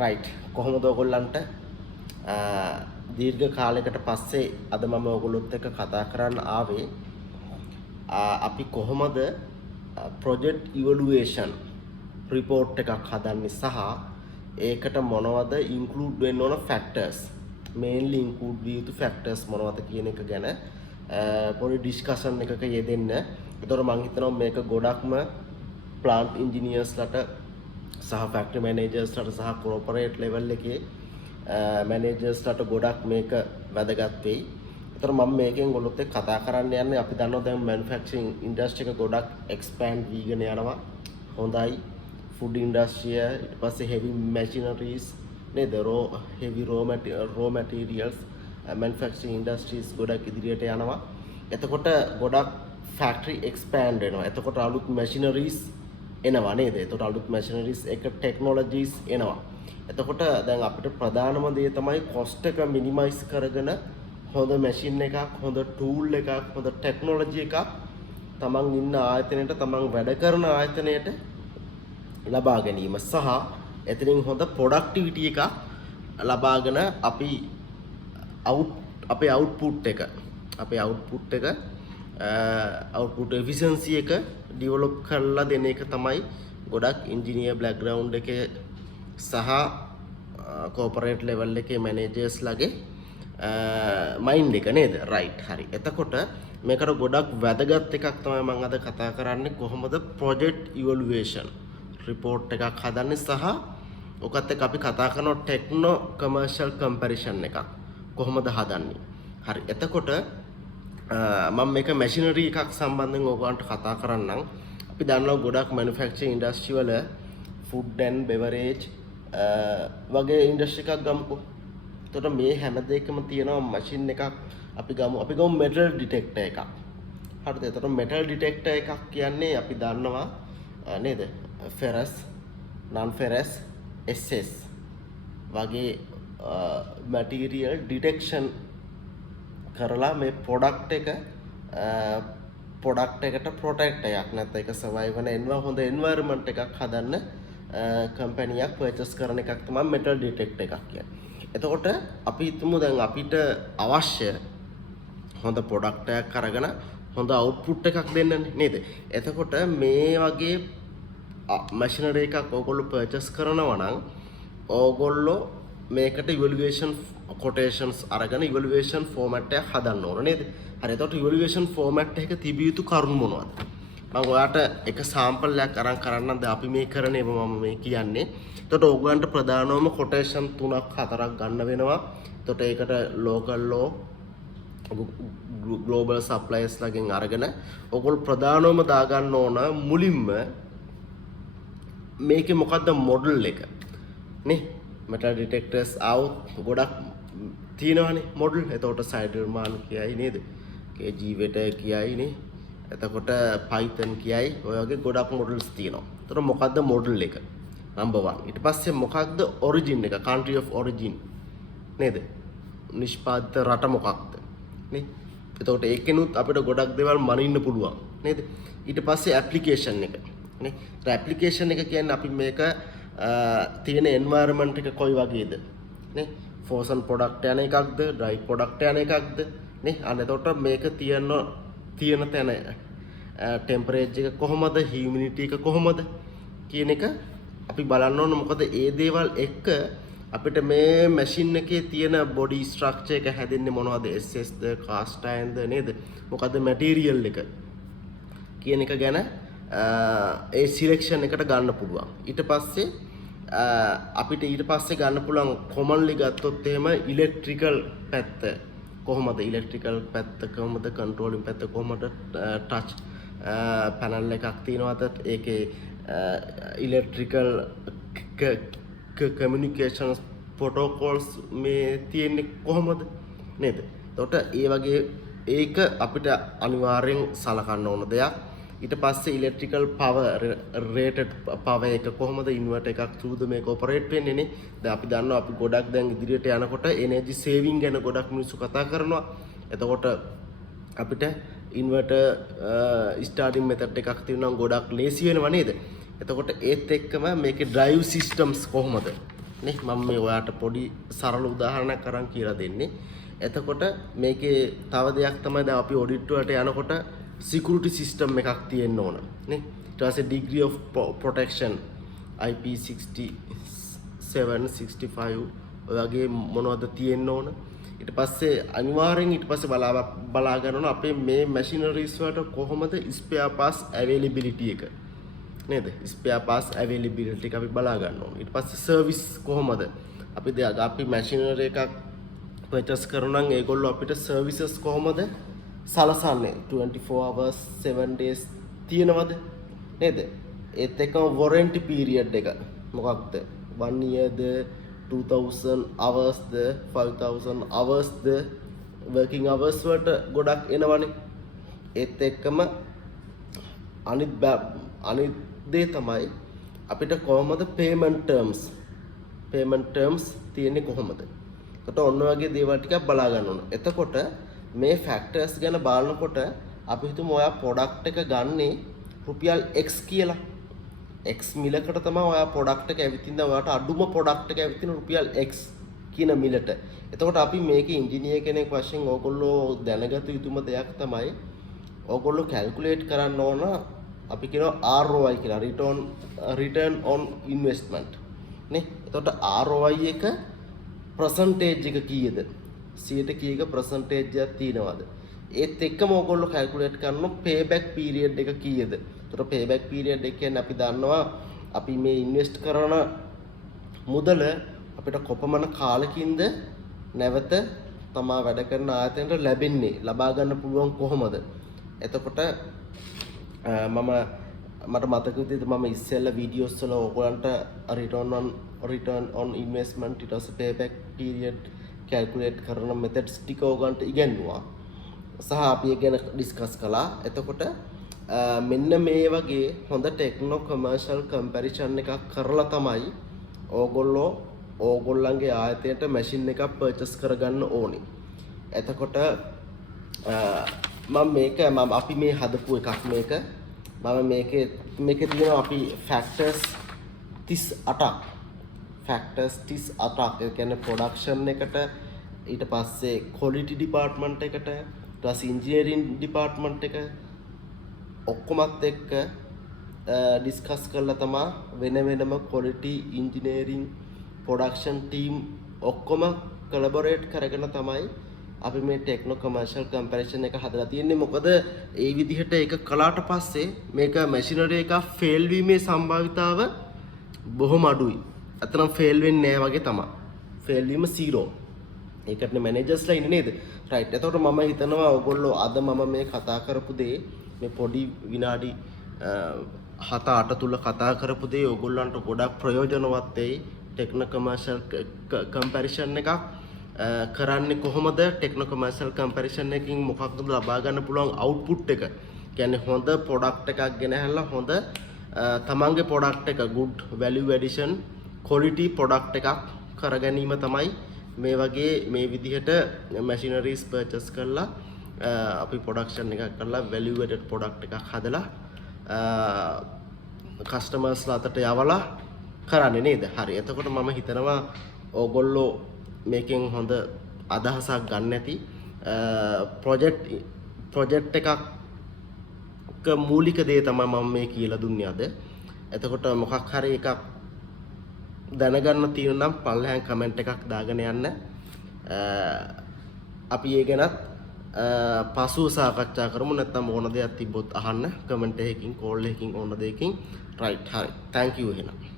Right කොහොමද ඔයගොල්ලන්ට දීර්ඝ කාලයකට පස්සේ අද මම ඔයගොල්ලොත් එක්ක කතා කරන්න ආවේ අපි කොහොමද ප්‍රොජෙක්ට් ඉවලුවේෂන් රිපෝට් එකක් හදන්නේ සහ ඒකට මොනවද ඉන්ක්ලූඩ් වෙන්න ඕන ෆැක්ටර්ස් මේන්ලි ඉන්ක්ලූඩ් විය යුතු ෆැක්ටර්ස් මොනවද කියන එක ගැන පොඩි ඩිස්කෂන් එකක යෙදෙන්න. ඒතකොට මම හිතනවා මේක ගොඩක්ම ප්ලාන්ට් ඉන්ජිනියර්ස්ලට සහ ෆැක්ටරි මැනේජර්ස්ලට සහ කෝපරේට් ලෙවල් එකේ මැනේජර්ස්ලට ගොඩක් මේක වැදගත් වෙයි. ඒතර මම මේකෙන් ඔයගොල්ලොත් එක්ක කතා කරන්න යන්නේ අපි දන්නවා දැන් මැනුෆැක්චරින් ඉන්ඩස්ට්‍රි එක ගොඩක් එක්ස්පෑන්ඩ් වීගෙන යනවා. හොඳයි. ෆුඩ් ඉන්ඩස්ට්‍රිය ඊට පස්සේ හෙවි මැෂිනරීස් නේද heavy raw materials manufacturing industries ගොඩක් ඉදිරියට යනවා. එතකොට ගොඩක් ෆැක්ටරි එක්ස්පෑන්ඩ් වෙනවා. එතකොට අලුත් මැෂිනරීස් එනවා නේද? එතකොට අලුත් මැෂිනරීස් එක ටෙක්නොලොජිස් එනවා. එතකොට දැන් අපිට ප්‍රධානම දේ තමයි කොස්ට් එක මිනිමයිස් කරගෙන හොඳ මැෂින් එකක්, හොඳ ටූල් එකක්, හොඳ ටෙක්නොලොජි එකක් තමන් ඉන්න ආයතනයට, තමන් වැඩ කරන ආයතනයට ලබා ගැනීම සහ එතනින් හොඳ ප්‍රොඩක්ටිවිටි එකක් ලබාගෙන අපි අපේ අවුට්පුට් එක අවුට්පුට් එෆිෂන්සි එක ඩෙවලොප් කරලා දෙන එක තමයි ගොඩක් ඉන්ජිනියර් බෑග්ග්‍රවුන්ඩ් එකේ සහ කෝපරේට් ලෙවල් එකේ මැනේජර්ස්ලාගේ මයින්ඩ් එක නේද? රයිට් හරි. එතකොට මේකට ගොඩක් වැදගත් එකක් තමයි මම අද කතා කරන්නේ කොහොමද ප්‍රොජෙක්ට් ඉවලුවේෂන් රිපෝට් එකක් හදන්නේ සහ ඔකත් එක්ක අපි කතා කරන ටෙක්නෝ කමර්ෂල් කම්පැරිසන් එකක් කොහොමද හදන්නේ. හරි. එතකොට මම මේක මැෂිනරි එකක් සම්බන්ධයෙන් ඔයගොල්ලන්ට කතා කරන්නම්. අපි දන්නවා ගොඩක් මැනුෆැක්චරින් ඉන්ඩස්ට්‍රි වල ෆුඩ් ඇන්ඩ් බෙවරේජ් වගේ ඉන්ඩස්ට්‍රි එකක් ගමුකෝ. එතකොට මේ හැම දෙයකම තියෙනවා මැෂින් එකක්. අපි ගමු මෙටල් ඩිටෙක්ටර් එකක්. හරිද? එතකොට මෙටල් ඩිටෙක්ටර් එකක් කියන්නේ අපි දන්නවා නේද? ෆෙරස්, non ferrous, SS වගේ මැටීරියල් ඩිටෙක්ෂන් කරලා මේ ප්‍රොඩක්ට් එකට ප්‍රොටෙක්ට් එකක් නැත්නම් ඒක සර්වයිව් වෙන හොඳ එන්වයරන්මන්ට් එකක් හදන්න කම්පැනියක් පර්චේස් කරන එකක් තමයි මෙටල් ඩිටෙක්ටර් එකක් කියන්නේ. එතකොට අපි හිතමු දැන් අපිට අවශ්‍ය හොඳ ප්‍රොඩක්ට් එකක් අරගෙන හොඳ අවුට්පුට් එකක් දෙන්නනේ නේද? එතකොට මේ වගේ මැෂිනරි එකක් ඕගොල්ලෝ පර්චේස් කරනවා නම් ඕගොල්ලෝ මේකට ඉවලුවේෂන් කොටේෂන්ස් අරගෙන ඉවලුවේෂන් ෆෝමැට් එකක් හදන්න ඕන නේද? හරි. එතකොට ඉවලුවේෂන් ෆෝමැට් එක තිබිය යුතු කරුණු මොනවද? මම ඔයාලට එක සාම්පල් එකක් අරන් කරන්නම්. දැන් අපි මේ කරන්නේ මම මේ කියන්නේ. එතකොට ඕගොල්ලන්ට ප්‍රධානවම කොටේෂන් 3ක් 4ක් ගන්න වෙනවා. එතකොට ඒකට ලෝකල් ලෝ ග්ලෝබල් සප්ලයර්ස් ලාගෙන් අරගෙන ඕගොල්ලෝ ප්‍රධානවම දාගන්න ඕන මුලින්ම මේකේ මොකද්ද මොඩල් එක නේ? මෙටල් ඩිටෙක්ටර්ස් આવුත් ගොඩක් තියෙනවානේ මොඩල්. එතකොට සයිඩර්මාන් කියයි නේද? KG වෙටර් කියයි නේ. එතකොට Python කියයි. ඔය වගේ ගොඩක් මොඩල්ස් තියෙනවා. එතකොට මොකද්ද මොඩල් එක? නම්බර් 1. ඊට පස්සේ මොකක්ද ඔරිජින් එක? country of origin නේද? නිෂ්පාදිත රට මොකක්ද නේ? එතකොට ඒකෙනුත් අපිට ගොඩක් දේවල් මනින්න පුළුවන් නේද? ඊට පස්සේ ඇප්ලිකේෂන් එක නේ. ඇප්ලිකේෂන් එක කියන්නේ අපි මේක තියෙන එන්වයරන්මන්ට් එක කොයි වගේද නේ? ෆෝසන් ප්‍රොඩක්ට් යන එකක්ද? ඩ්‍රයි ප්‍රොඩක්ට් යන එකක්ද නේ? අන්න එතකොට මේක තියෙන තැන ටෙම්පරේචර් එක කොහොමද? හියුමිඩිටි එක කොහොමද කියන එක අපි බලන්න ඕන. මොකද ඒ දේවල් එක්ක අපිට මේ මැෂින් එකේ තියෙන බොඩි ස්ට්‍රක්චර් එක හැදෙන්නේ මොනවද? SSද කාස්ට් අයන්ද නේද? මොකද්ද මැටීරියල් එක කියන එක ගැන ඒ සිලෙක්ෂන් එකට ගන්න පුළුවන්. ඊට පස්සේ අපිට ගන්න පුළුවන් කොමන්ලි ගත්තොත් එහෙම ඉලෙක්ට්‍රිකල් පැත්ත කොහොමද? ඉලෙක්ට්‍රිකල් පැත්ත කොහොමද? කන්ට්‍රෝලින් පැත්ත කොහොමද? ටච් පැනල් එකක් තියෙනවද? ඒකේ ඉලෙක්ට්‍රිකල් කමියුනිකේෂන්ස් ප්‍රොටෝකෝල්ස් මේ තියෙන්නේ කොහොමද නේද? එතකොට ඒ වගේ ඒක අපිට අනිවාර්යෙන් සලකන්න ඕන දෙයක්. ඊට පස්සේ ඉලෙක්ට්‍රිකල් පවර් රේටඩ් පවර් එක කොහොමද ඉන්වර්ටර් එකක් through මේක ඔපරේට් වෙන්නේ නේ. දැන් අපි දන්නවා අපි ගොඩක් දැන් ඉදිරියට යනකොට එනර්ජි සේවිං ගැන ගොඩක් මිනිස්සු කතා කරනවා. එතකොට අපිට ඉන්වර්ටර් ස්ටාර්ටින් මෙතඩ් එකක් තියෙනවා ගොඩක් ලේසි වෙනවා නේද? එතකොට ඒත් එක්කම මේකේ ඩ්‍රයිව් සිස්ටම්ස් කොහොමද නේ මම මේ ඔයාලට පොඩි සරල උදාහරණයක් අරන් කියලා දෙන්නේ. එතකොට මේකේ තව දෙයක් තමයි දැන් අපි ඔඩිට් වලට යනකොට security system එකක් තියෙන්න ඕන නේ. ඊට පස්සේ degree of protection IP67 65 ඔය වගේ මොනවද තියෙන්න ඕන. ඊට පස්සේ අනිවාර්යෙන් ඊට පස්සේ බලා ගන්න ඕන අපේ මේ machineries වලට කොහොමද spare parts availability එක නේද? spare parts availability එක අපි බලා ගන්න ඕන. ඊට පස්සේ service කොහොමද? අපි machinery එකක් purchase කරනවා නම් ඒගොල්ලෝ අපිට services කොහොමද සලසන්නේ? 24 hours 7 days තියෙනවද? නේද? ඒත් එක්කම warranty period එක මොකක්ද? 1 year ද 2000 hours ද 5000 hours ද working hours වලට ගොඩක් එනවනේ. ඒත් එක්කම අනිත් දේ තමයි අපිට කොහොමද payment terms තියෙන්නේ කොහොමද? එතකොට ඔන්න වගේ දේවල් ටිකක් බලා ගන්න ඕන. එතකොට මේ factors ගැන බලනකොට අපි හිතමු ඔයා product එක ගන්නේ රුපියල් X කියලා. X මිලකට තමයි ඔයා product එක ඇවිත්ින්ද ඔයාට අඩුම product එක ඇවිත්ින රුපියල් X කියන මිලට. එතකොට අපි මේකේ ඉංජිනේර කෙනෙක් වශයෙන් ඕගොල්ලෝ දැනගත යුතුම දෙයක් තමයි ඕගොල්ලෝ calculate කරන්න ඕන අපි කියනවා ROI කියලා return on investment නේ. එතකොට ROI එක percentage එක කීයද? 100ට කීයක percentage එකක් තියෙනවද? ඒත් එක්කම ඕගොල්ලෝ calculate කරනවා payback period එක කීයද? එතකොට payback period එක කියන්නේ අපි දන්නවා අපි මේ invest කරන මුදල අපිට කොපමණ කාලෙකින්ද නැවත තමා වැඩ කරන ආයතනයට ලබා ගන්න පුළුවන් කොහොමද? එතකොට මට මතක විදිහට මම ඉස්සෙල්ලා වීඩියෝස් වල ඔයගොල්ලන්ට return on investment ඊට පස්සේ payback period calculate කරන methods ටික ඔයගොල්ලන්ට ඉගෙනුවා. සහ අපි ඒ ගැන ඩිස්කස් කළා. එතකොට මෙන්න මේ වගේ හොඳ ටෙක්නෝ කමර්ෂල් කම්පැරිසන් එකක් කරලා තමයි ඕගොල්ලන්ගේ ආයතනයට මැෂින් එකක් පර්චේස් කරගන්න ඕනේ. එතකොට අපි මේ හදපු එකක් මේක. මේකේ තියෙනවා අපි factors 38ක්. factors 38ක්. ඒ කියන්නේ production එකට ඊට පස්සේ quality department එකට ඊට පස්සේ engineering department එක ඔක්කොමත් එක්ක ඩිස්කස් කරලා තමයි වෙනම quality engineering production team ඔක්කොම collaborate කරගෙන තමයි අපි මේ ටෙක්නෝ කමර්ෂල් කම්පැරිසන් එක හදලා තියෙන්නේ. මොකද ඒ විදිහට ඒක කළාට පස්සේ මේක මැෂිනරි එක ෆේල් වීමේ සම්භාවිතාව බොහොම අඩුයි. අතනම් ෆේල් වෙන්නේ නැහැ වගේ තමයි. ෆේල් වීම 0. ඒකටනේ මැනේජර්ස්ලා ඉන්නේ නේද? රයිට්. එතකොට මම හිතනවා ඔයගොල්ලෝ අද මම මේ කතා කරපු දේ මේ පොඩි විනාඩි 7-8 තුල කතා කරපු දේ ඔයගොල්ලන්ට ගොඩක් ප්‍රයෝජනවත් වෙයි. ටෙක්නෝ කමර්ෂල් කම්පැරිසන් එකක් කරන්නේ කොහොමද? ටෙක්නෝ කමර්ෂල් කම්පැරිසන් එකකින් මොකක්ද ලබා ගන්න පුළුවන් අවුට්පුට් එක. කියන්නේ හොඳ ප්‍රොඩක්ට් එකක් ගෙනහැල්ලා හොඳ තමන්ගේ ප්‍රොඩක්ට් එක good value addition quality product එකක් කරගැනීම තමයි මේ වගේ මේ විදිහට machineries purchase කරලා අපි production එකක් කරලා value added product එකක් හදලා customers ලාට යවලා කරන්නේ නේද? හරි. එතකොට මම හිතනවා ඕගොල්ලෝ මේකෙන් හොඳ අදහසක් ගන්න ඇති. ප්‍රොජෙක්ට් එකක් මූලික දේ තමයි මම මේ කියලා දුන්නේ අද. එතකොට මොකක් හරි එකක් දැනගන්න තියෙන නම් පල්ලෙහාන් කමෙන්ට් එකක් දාගෙන යන්න. අපි ඒ ගැනත් පසුව සාකච්ඡා කරමු. නැත්නම් ඕන දෙයක් තිබ්බොත් අහන්න කමෙන්ට් එකකින් කෝල් එකකින් ඕන දෙයකින්. රයිට්. හරි. thank you එහෙනම්.